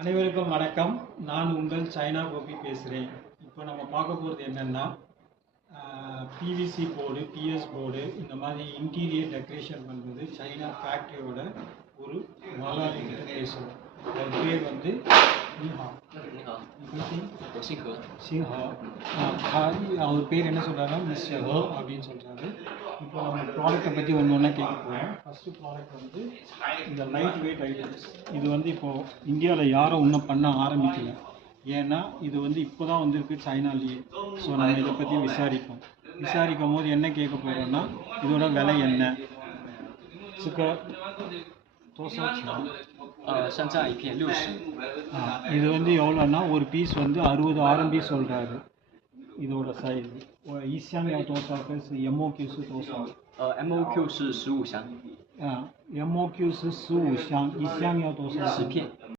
அனைவருக்கும் வணக்கம். நான் உங்கள் சைனா கோபி பேசுகிறேன். இப்போ நம்ம பார்க்க போகிறது என்னென்னா பிவிசி போர்டு, பிஎஸ் போர்டு, இந்த மாதிரி இன்டீரியர் டெக்கரேஷன் பண்ணுறது சைனா ஃபேக்ட்ரியோட ஒரு முதலாளிகிட்ட பேசுவோம். அவர் பேர் வந்து சின்ஹா. அவர் பேர் என்ன சொல்கிறாரா, மிஸ்டர் ஹோ அப்படின்னு சொல்கிறாரு. இப்போ நம்ம ப்ராடக்ட்டை பற்றி ஒன்று ஒன்றா கேட்க போகிறோம். ஃபஸ்ட்டு ப்ராடக்ட் வந்து இந்த லைட் வெயிட் ஐட்டம்ஸ். இது வந்து இப்போது இந்தியாவில் யாரும் இன்னும் பண்ண ஆரம்பிக்கல. ஏன்னா இது வந்து இப்போ தான் வந்திருக்கு சைனாலேயே. ஸோ நம்ம இதை பற்றி விசாரிக்கும் போது என்ன கேட்க போகிறோம்னா, இதோட விலை என்ன? இது வந்து எவ்வளோன்னா, ஒரு பீஸ் வந்து 60 RMB சொல்கிறாரு. இதோட சைஸ்一箱要多少个是 MOQ 是多少？MOQ 是15箱。MOQ 是15箱，一箱要多少？10片。